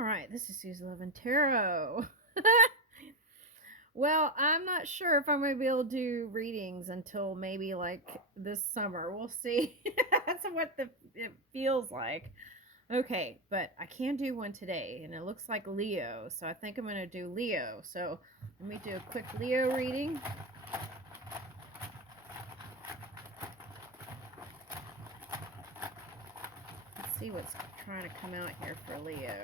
All right, this is Susie Love Tarot. Well, I'm not sure if I'm going to be able to do readings until maybe like this summer. We'll see. That's what it feels like. Okay, but I can do one today, and it looks like Leo, so I think I'm going to do Leo. So let me do a quick Leo reading. Let's see what's trying to come out here for Leo.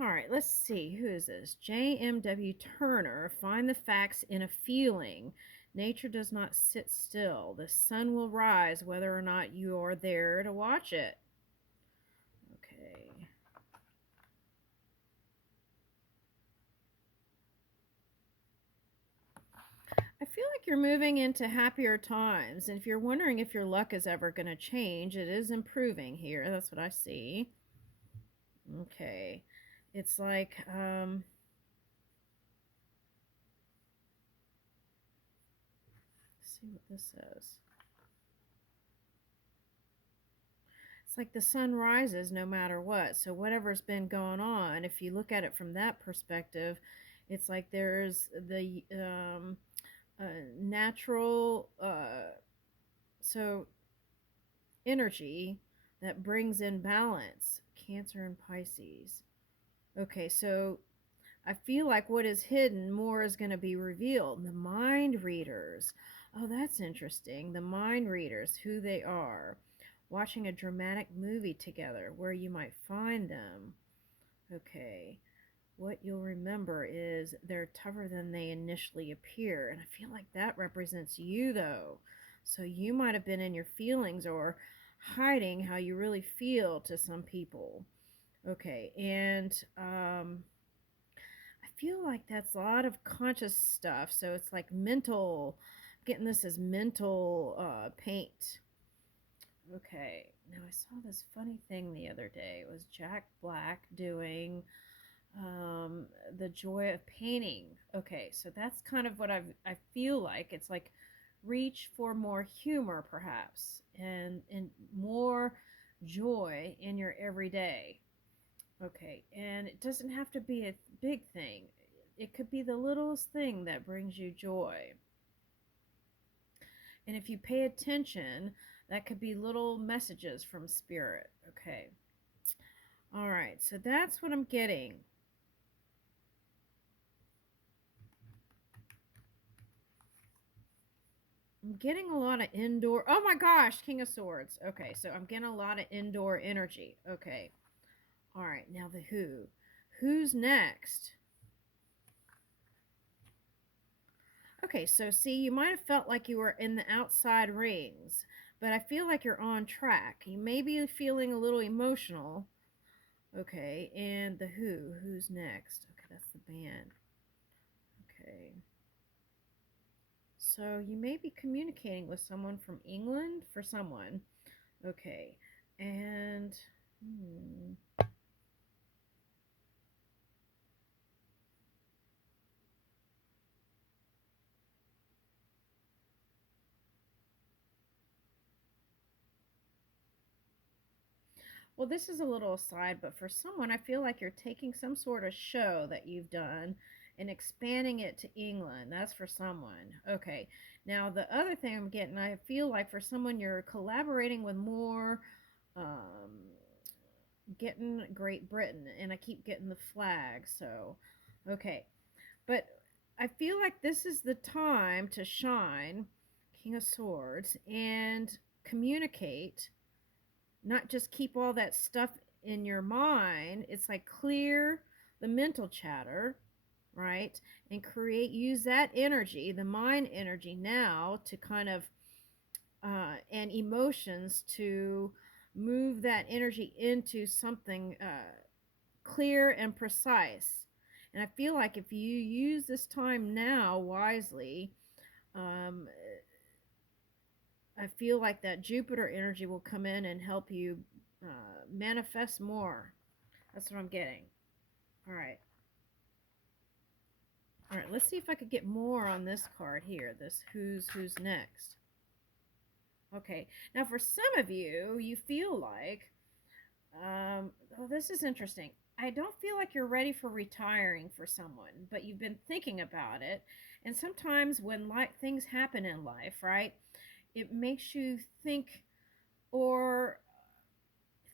All right, let's see. Who is this? J.M.W. Turner. Find the facts in a feeling. Nature does not sit still. The sun will rise whether or not you are there to watch it. Okay. I feel like you're moving into happier times. And if you're wondering if your luck is ever going to change, it is improving here. That's what I see. Okay. It's like, let's see what this says. It's like the sun rises no matter what. So whatever's been going on, if you look at it from that perspective, it's like there's the natural so energy that brings in balance. Cancer and Pisces. Okay, so I feel like what is hidden more is going to be revealed. The mind readers. Oh, that's interesting. The mind readers, who they are. Watching a dramatic movie together, where you might find them. Okay. What you'll remember is they're tougher than they initially appear. And I feel like that represents you, though. So you might have been in your feelings or hiding how you really feel to some people. Okay. And I feel like that's a lot of conscious stuff. So it's like mental, getting this as mental paint. Okay, now I saw this funny thing the other day. It was Jack Black doing the joy of painting. Okay, so that's kind of what I feel like. It's like reach for more humor, perhaps, and more joy in your everyday. Okay, and it doesn't have to be a big thing. It could be the littlest thing that brings you joy. And if you pay attention, that could be little messages from spirit. Okay. All right, so that's what I'm getting. I'm getting a lot of indoor. Oh my gosh, King of Swords. Okay, so I'm getting a lot of indoor energy. Okay. All right, now the who. Who's next? Okay, so see, you might have felt like you were in the outside rings, but I feel like you're on track. You may be feeling a little emotional. Okay, and the who. Who's next? Okay, that's the band. Okay. So you may be communicating with someone from England for someone. Okay. And well, this is a little aside, but for someone, I feel like you're taking some sort of show that you've done and expanding it to England. That's for someone. Okay. Now, the other thing I'm getting, I feel like for someone, you're collaborating with more, um, getting Great Britain, and I keep getting the flag. So, okay. But I feel like this is the time to shine, King of Swords, and communicate, not just keep all that stuff in your mind. It's like clear the mental chatter, right? And use that energy, the mind energy now to kind of, and emotions to move that energy into something clear and precise. And I feel like if you use this time now wisely, um, I feel like that Jupiter energy will come in and help you manifest more. That's what I'm getting. All right. All right, let's see if I could get more on this card here. This who's next. Okay. Now, for some of you, you feel like, oh, this is interesting. I don't feel like you're ready for retiring for someone, but you've been thinking about it. And sometimes when things happen in life, right, it makes you or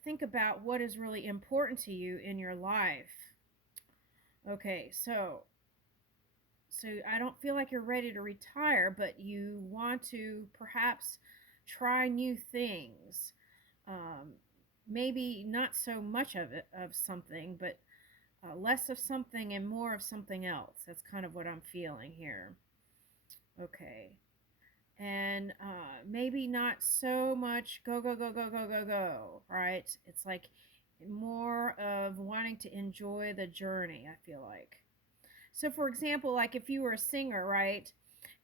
think about what is really important to you in your life. Okay, so I don't feel like you're ready to retire, but you want to perhaps try new things. Um, Maybe not so much of something, but less of something and more of something else. That's kind of what I'm feeling here. Okay. And maybe not so much go, go, go, go, go, go, go, right? It's like more of wanting to enjoy the journey, I feel like. So, for example, like if you were a singer, right?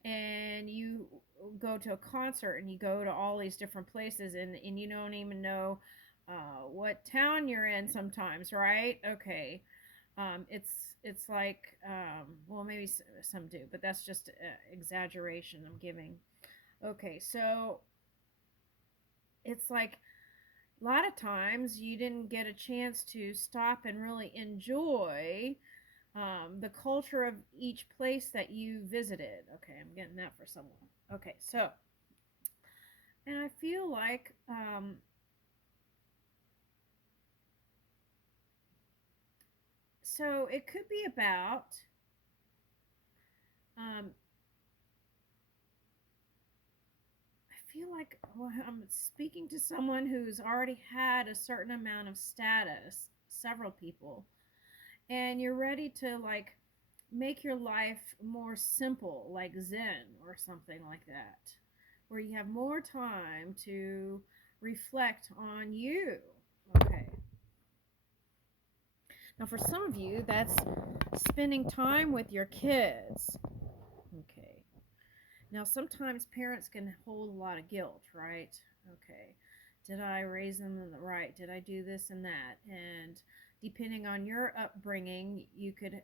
And you go to a concert and you go to all these different places and you don't even know what town you're in sometimes, right? Okay. It's like, well, maybe some do, but that's just exaggeration I'm giving. Okay, so it's like a lot of times you didn't get a chance to stop and really enjoy the culture of each place that you visited. Okay, I'm getting that for someone. Okay, so, and I feel like, so it could be about, um, I feel like, well, I'm speaking to someone who's already had a certain amount of status, several people, and you're ready to like make your life more simple, like Zen or something like that, where you have more time to reflect on you. Okay. Now, for some of you, that's spending time with your kids. Okay. Now, sometimes parents can hold a lot of guilt, right? Okay. Did I raise them in the right? Did I do this and that? And depending on your upbringing, you could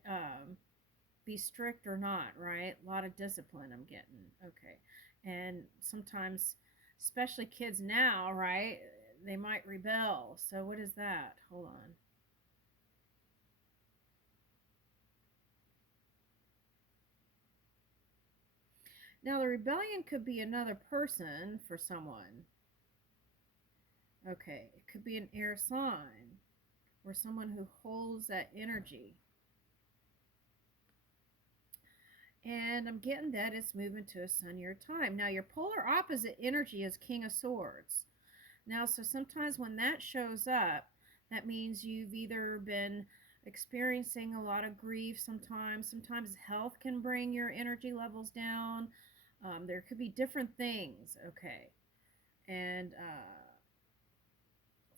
be strict or not, right? A lot of discipline I'm getting. Okay. And sometimes, especially kids now, right? They might rebel. So, what is that? Hold on. Now, the rebellion could be another person for someone. Okay. It could be an air sign or someone who holds that energy. And I'm getting that it's moving to a sunnier time. Now, your polar opposite energy is King of Swords. Now, so sometimes when that shows up, that means you've either been experiencing a lot of grief sometimes health can bring your energy levels down. There could be different things, okay? And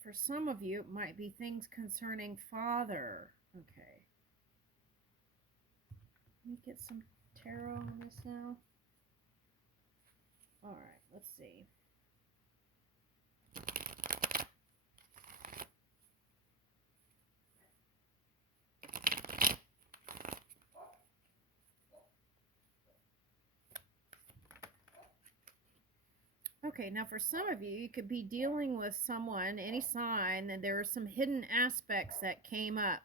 for some of you, it might be things concerning father, okay? Let me get some tarot on this now. All right, let's see. Okay, now for some of you, you could be dealing with someone, any sign, and there are some hidden aspects that came up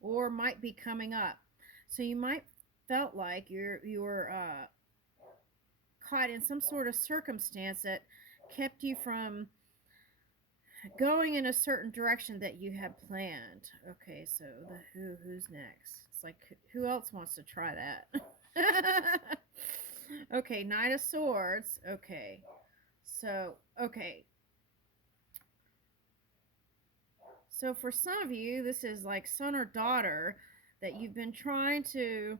or might be coming up. So you might felt like you were caught in some sort of circumstance that kept you from going in a certain direction that you had planned. Okay, so the who's next? It's like who else wants to try that? Okay, Knight of Swords. Okay. So, okay. So for some of you, this is like son or daughter that you've been trying to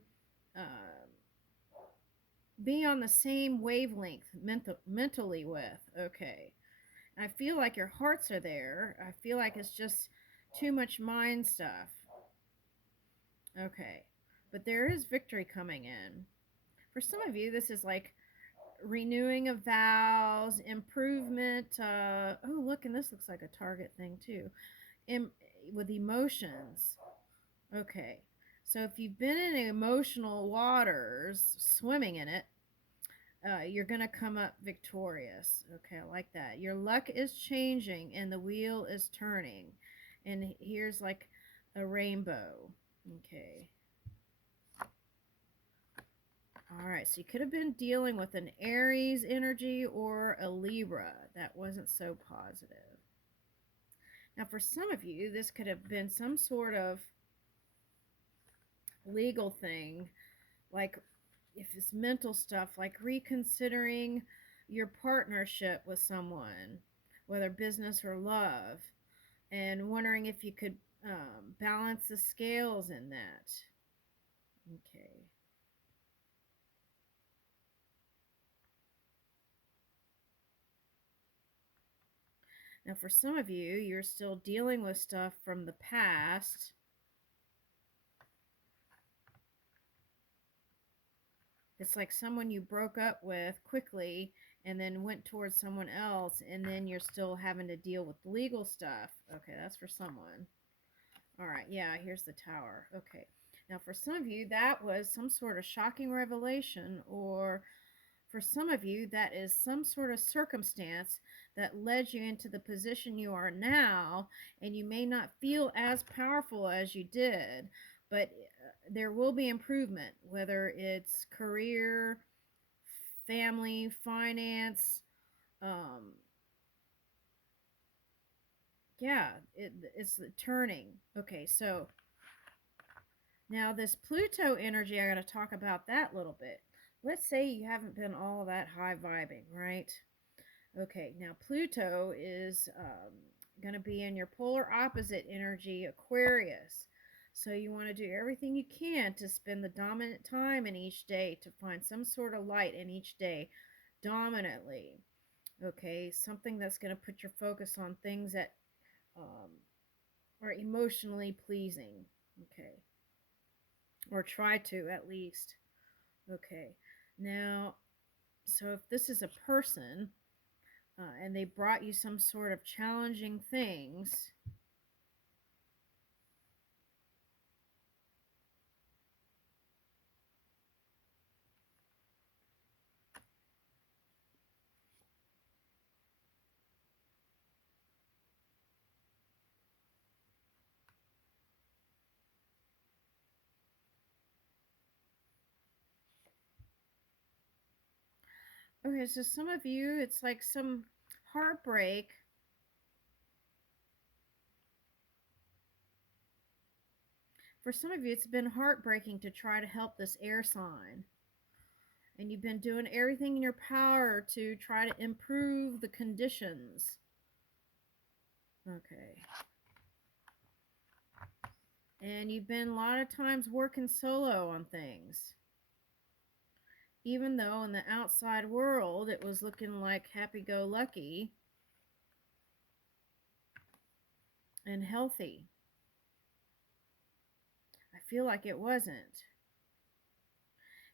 be on the same wavelength mentally with. Okay. I feel like your hearts are there. I feel like it's just too much mind stuff. Okay. But there is victory coming in. For some of you, this is like renewing of vows, improvement. Oh, look, and this looks like a target thing too. With emotions. Okay. So if you've been in emotional waters, swimming in it, You're going to come up victorious. Okay, I like that. Your luck is changing and the wheel is turning. And here's like a rainbow. Okay. All right, so you could have been dealing with an Aries energy or a Libra. That wasn't so positive. Now, for some of you, this could have been some sort of legal thing, like if it's mental stuff, like reconsidering your partnership with someone, whether business or love, and wondering if you could balance the scales in that. Okay. Now, for some of you, you're still dealing with stuff from the past. It's like someone you broke up with quickly and then went towards someone else, and then you're still having to deal with legal stuff. Okay, that's for someone. All right, yeah, here's the tower. Okay. Now, for some of you, that was some sort of shocking revelation, or for some of you, that is some sort of circumstance that led you into the position you are now, and you may not feel as powerful as you did, but there will be improvement, whether it's career, family, finance. Um, yeah, it's the turning. Okay, so now this Pluto energy, I got to talk about that a little bit. Let's say you haven't been all that high vibing, right? Okay, now Pluto is going to be in your polar opposite energy, Aquarius. So you want to do everything you can to spend the dominant time in each day to find some sort of light in each day dominantly. Okay, something that's going to put your focus on things that um, are emotionally pleasing. Okay, or try to at least. Okay, now, so if this is a person and they brought you some sort of challenging things, okay, so some of you, it's like some heartbreak. For some of you, it's been heartbreaking to try to help this air sign. And you've been doing everything in your power to try to improve the conditions. Okay. And you've been a lot of times working solo on things. Even though in the outside world it was looking like happy-go-lucky and healthy. I feel like it wasn't.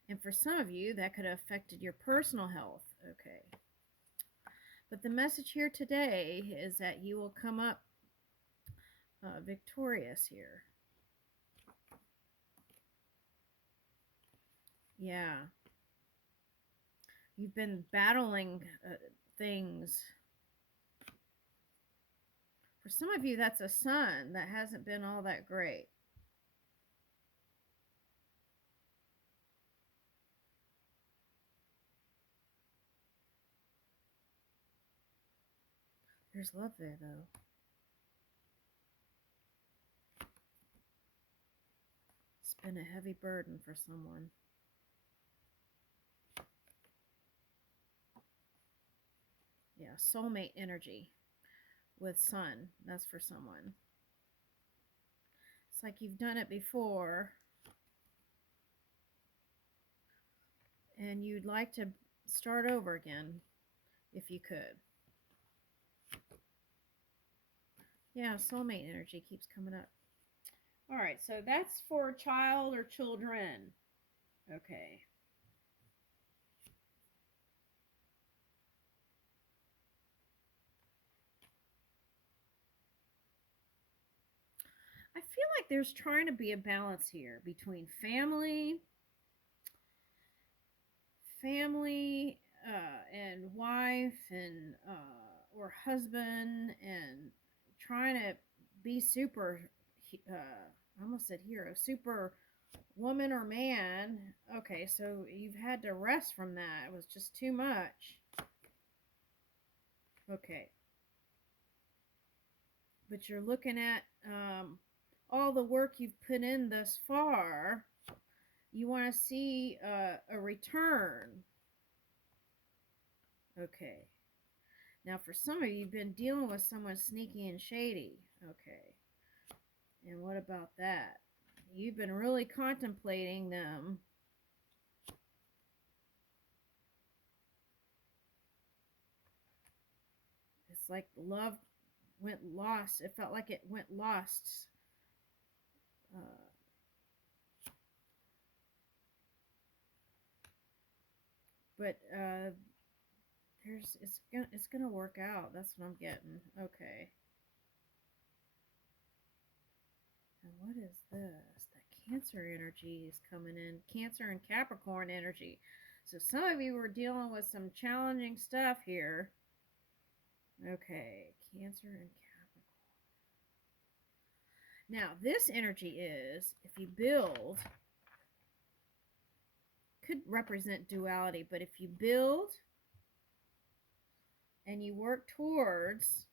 And for some of you, that could have affected your personal health. Okay. But the message here today is that you will come up victorious here. Yeah. You've been battling things. For some of you, that's a sun that hasn't been all that great. There's love there, though. It's been a heavy burden for someone. Yeah, soulmate energy with sun. That's for someone. It's like you've done it before and you'd like to start over again if you could. Yeah, soulmate energy keeps coming up. All right, so that's for child or children. Okay. I feel like there's trying to be a balance here between family and wife and or husband and trying to be super I almost said hero, super woman or man. Okay, so you've had to rest from that. It was just too much. Okay. But you're looking at all the work you've put in thus far. You want to see a return. Okay. Now, for some of you, you've been dealing with someone sneaky and shady. Okay. And what about that? You've been really contemplating them. It's like love went lost. It felt like it went lost. Uh, but it's gonna work out. That's what I'm getting. Okay. And what is this? That Cancer energy is coming in. Cancer and Capricorn energy. So some of you were dealing with some challenging stuff here. Okay, Cancer and Capricorn. Now, this energy is, if you build, could represent duality, but if you build and you work towards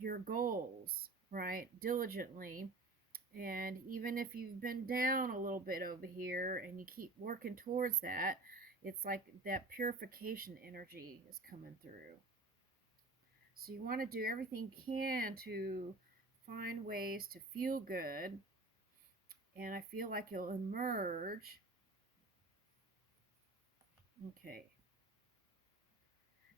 your goals, right, diligently, and even if you've been down a little bit over here and you keep working towards that, it's like that purification energy is coming through. So you want to do everything you can to find ways to feel good, and I feel like you'll emerge. Okay.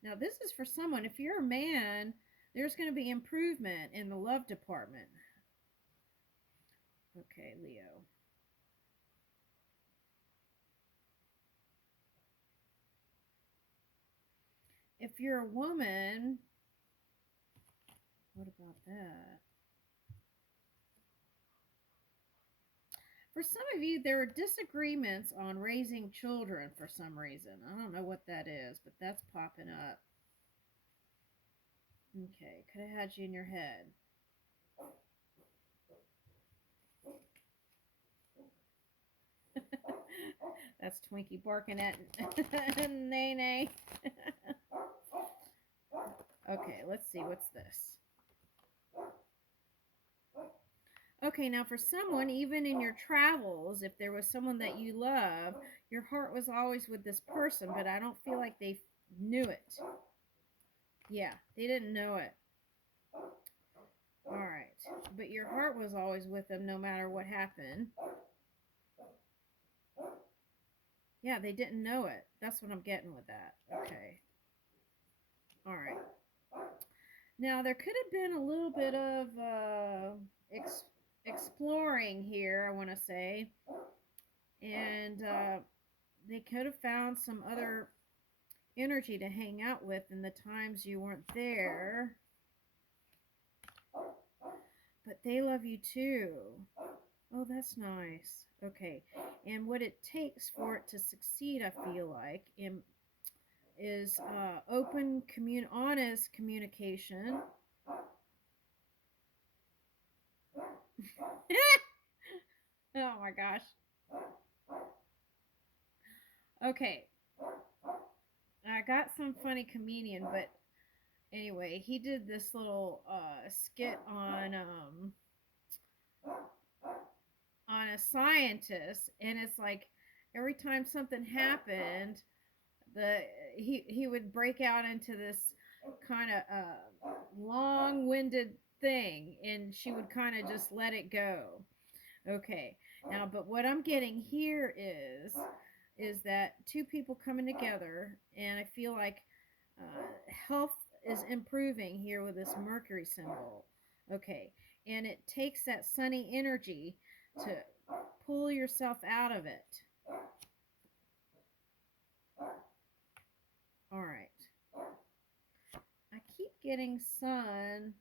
Now this is for someone, if you're a man, there's going to be improvement in the love department. Okay, Leo. If you're a woman, what about that? For some of you, there are disagreements on raising children for some reason. I don't know what that is, but that's popping up. Okay, could have had you in your head. That's Twinkie barking at Nay Nay. Okay, let's see. What's this? Okay, now for someone, even in your travels, if there was someone that you love, your heart was always with this person, but I don't feel like they knew it. Yeah, they didn't know it. Alright, but your heart was always with them no matter what happened. Yeah, they didn't know it. That's what I'm getting with that. Okay. Alright. Now, there could have been a little bit of exploring here, I want to say. And they could have found some other energy to hang out with in the times you weren't there. But they love you too. Oh, that's nice. Okay. And what it takes for it to succeed, I feel like, is open, honest communication. Oh my gosh. Okay. I got some funny comedian, but anyway, he did this little skit on a scientist, and it's like every time something happened, he would break out into this kind of long-winded thing, and she would kind of just let it go. Okay, now, but what I'm getting here is that two people coming together, and I feel like health is improving here with this Mercury symbol. Okay, and it takes that sunny energy to pull yourself out of it. All right. I keep getting sun.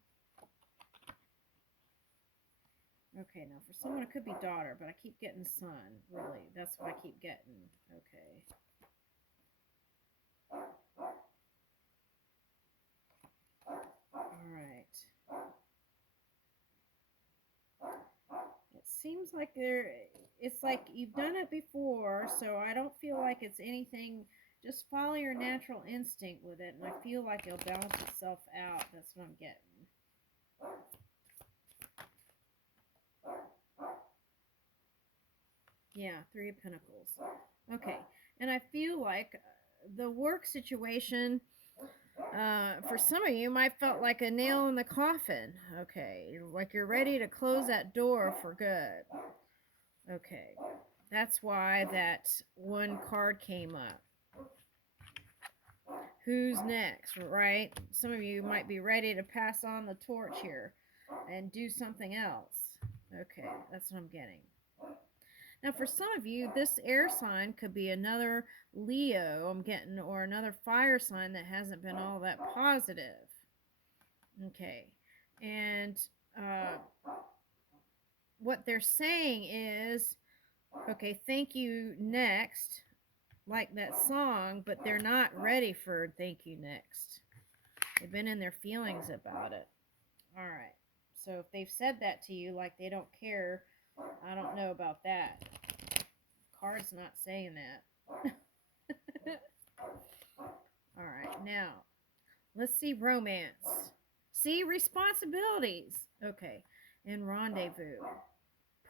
Okay, now for someone it could be daughter, but I keep getting son. Really, that's what I keep getting. Okay. All right. It seems like it's like you've done it before, so I don't feel like it's anything. Just follow your natural instinct with it, and I feel like it'll balance itself out. That's what I'm getting. Yeah, Three of Pentacles. Okay, and I feel like the work situation, for some of you, might felt like a nail in the coffin. Okay, like you're ready to close that door for good. Okay, that's why that one card came up. Who's next, right? Some of you might be ready to pass on the torch here and do something else. Okay, that's what I'm getting. Now, for some of you, this air sign could be another Leo, I'm getting, or another fire sign that hasn't been all that positive. Okay, and what they're saying is, okay, thank you next, like that song, but they're not ready for thank you next. They've been in their feelings about it. All right. So if they've said that to you like they don't care, I don't know about that. Card's not saying that. All right. Now, let's see romance. See responsibilities. Okay. And rendezvous.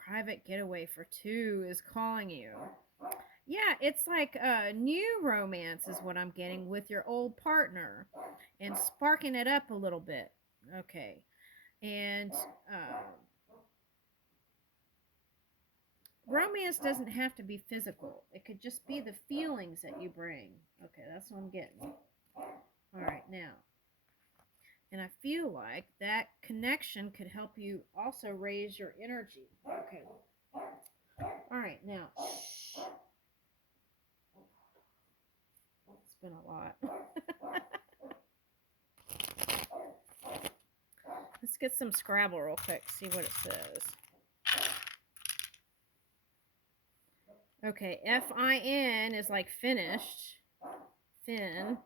Private getaway for two is calling you. Yeah, it's like a new romance is what I'm getting with your old partner and sparking it up a little bit. Okay. And romance doesn't have to be physical. It could just be the feelings that you bring. Okay, that's what I'm getting. All right, now. And I feel like that connection could help you also raise your energy. Okay. All right, now. It's been a lot. Let's get some Scrabble real quick, see what it says. Okay, F-I-N is like finished. Fin.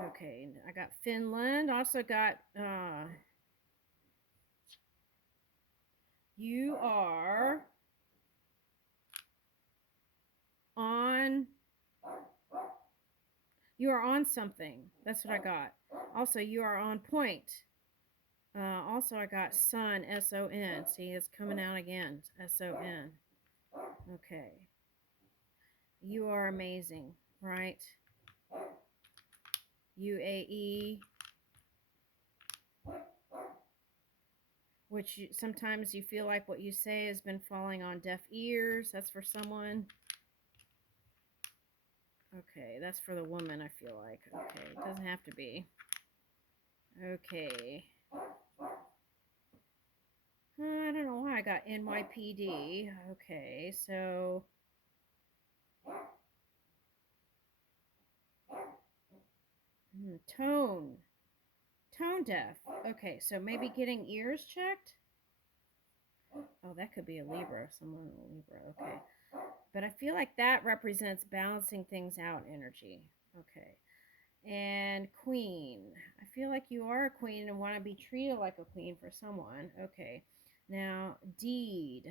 Okay, I got Finland. Also got, you are on, you are on something. That's what I got. Also, you are on point. Also, I got sun, S-O-N. See, it's coming out again. S-O-N. Okay. You are amazing, right? UAE. Which sometimes you feel like what you say has been falling on deaf ears. That's for someone. Okay, that's for the woman, I feel like. Okay, it doesn't have to be. Okay. I don't know why I got NYPD. Okay, so... Tone. Tone deaf. Okay, so maybe getting ears checked? Oh, that could be a Libra. Someone in a Libra. Okay. But I feel like that represents balancing things out energy. Okay. And queen. I feel like you are a queen and want to be treated like a queen for someone. Okay. Now, deed.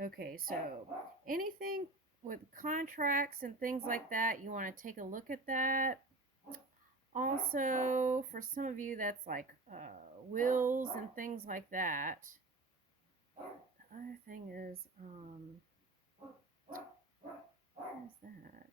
Okay, so anything with contracts and things like that, you want to take a look at that. Also, for some of you, that's like wills and things like that. The other thing is, what is that?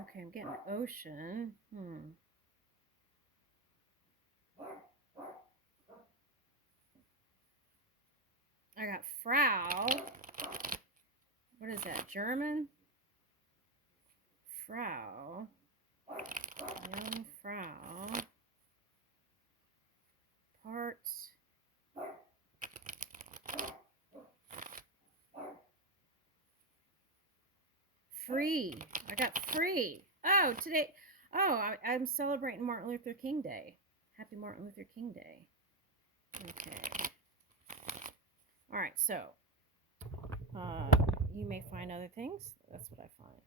Okay, I'm getting ocean. I got Frau. What is that, German? Frau. Young Frau. Parts. Free. I got free. Oh, today. Oh, I'm celebrating Martin Luther King Day. Happy Martin Luther King Day. Okay. All right, so you may find other things. That's what I find.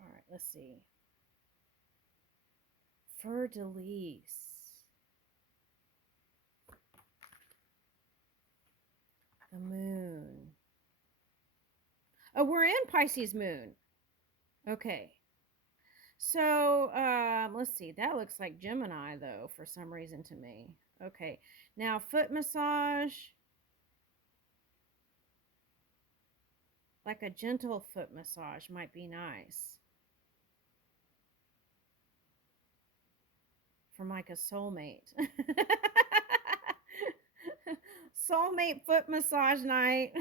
All right, let's see. Fleur de lis. The moon. Oh, we're in Pisces moon. Okay. So, let's see. That looks like Gemini, though, for some reason to me. Okay. Now, foot massage. Like a gentle foot massage might be nice. From like a soulmate. Soulmate foot massage night.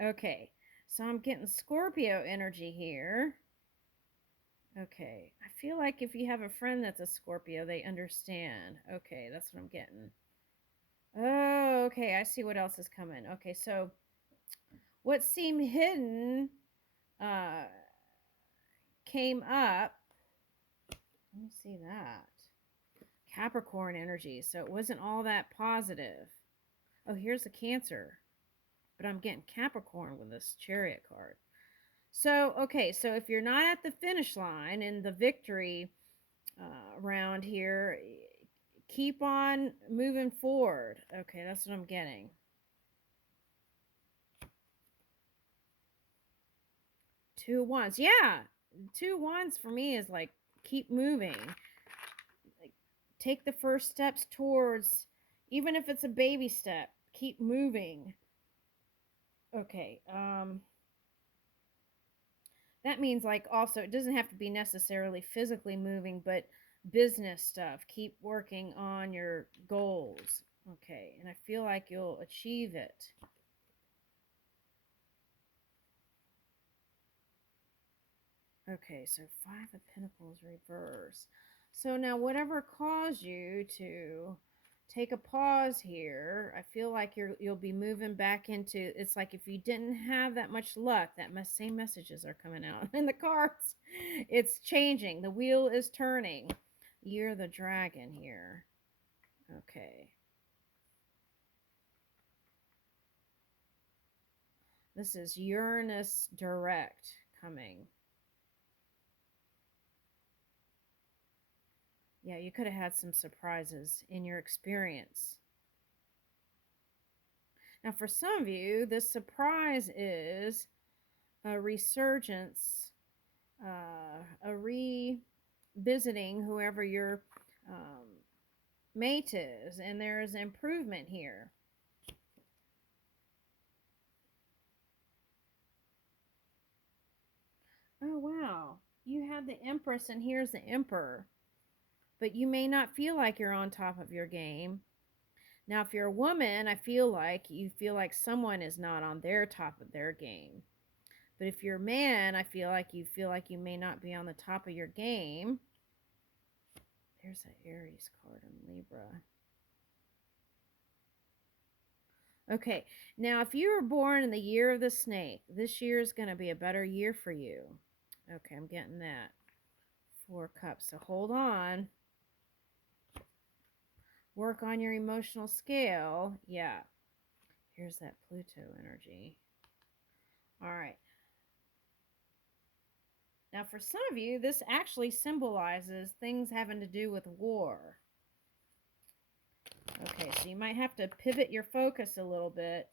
Okay. So I'm getting Scorpio energy here. Okay. I feel like if you have a friend that's a Scorpio, they understand. Okay, that's what I'm getting. Oh, okay. I see what else is coming. Okay, so what seemed hidden came up. Let me see that. Capricorn energy. So it wasn't all that positive. Oh, here's a Cancer. But I'm getting Capricorn with this Chariot card. So, okay, so if you're not at the finish line in the victory round here, keep on moving forward. Okay, that's what I'm getting. Two wands. Yeah, two wands for me is like keep moving. Like, take the first steps towards, even if it's a baby step, keep moving. Okay, that means like also it doesn't have to be necessarily physically moving, but business stuff. Keep working on your goals. Okay, and I feel like you'll achieve it. Okay, so Five of Pentacles reverse. So now whatever caused you to take a pause here, I feel like you'll be moving back into, it's like if you didn't have that much luck, that same messages are coming out in the cards. It's changing. The wheel is turning. You're the dragon here. Okay. This is Uranus direct coming. Yeah, you could have had some surprises in your experience. Now, for some of you, this surprise is a resurgence, a revisiting whoever your mate is, and there is improvement here. Oh, wow. You had the Empress, and here's the Emperor. But you may not feel like you're on top of your game. Now, if you're a woman, I feel like you feel like someone is not on their top of their game. But if you're a man, I feel like you may not be on the top of your game. There's an Aries card in Libra. Okay, now if you were born in the year of the snake, this year is going to be a better year for you. Okay, I'm getting that. 4 cups, so hold on. Work on your emotional scale. Yeah, here's that Pluto energy. All right. Now, for some of you, this actually symbolizes things having to do with war. Okay, so you might have to pivot your focus a little bit.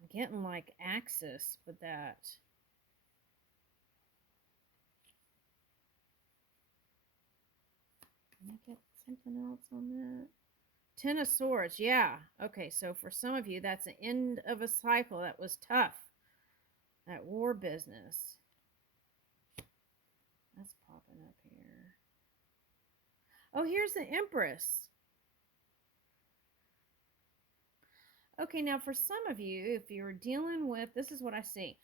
I'm getting like Axis with that. Can I get something else on that? 10 of Swords, yeah. Okay, so for some of you, that's the end of a cycle that was tough. That war business. That's popping up here. Oh, here's the Empress. Okay, now for some of you, if you're dealing with, this is what I see.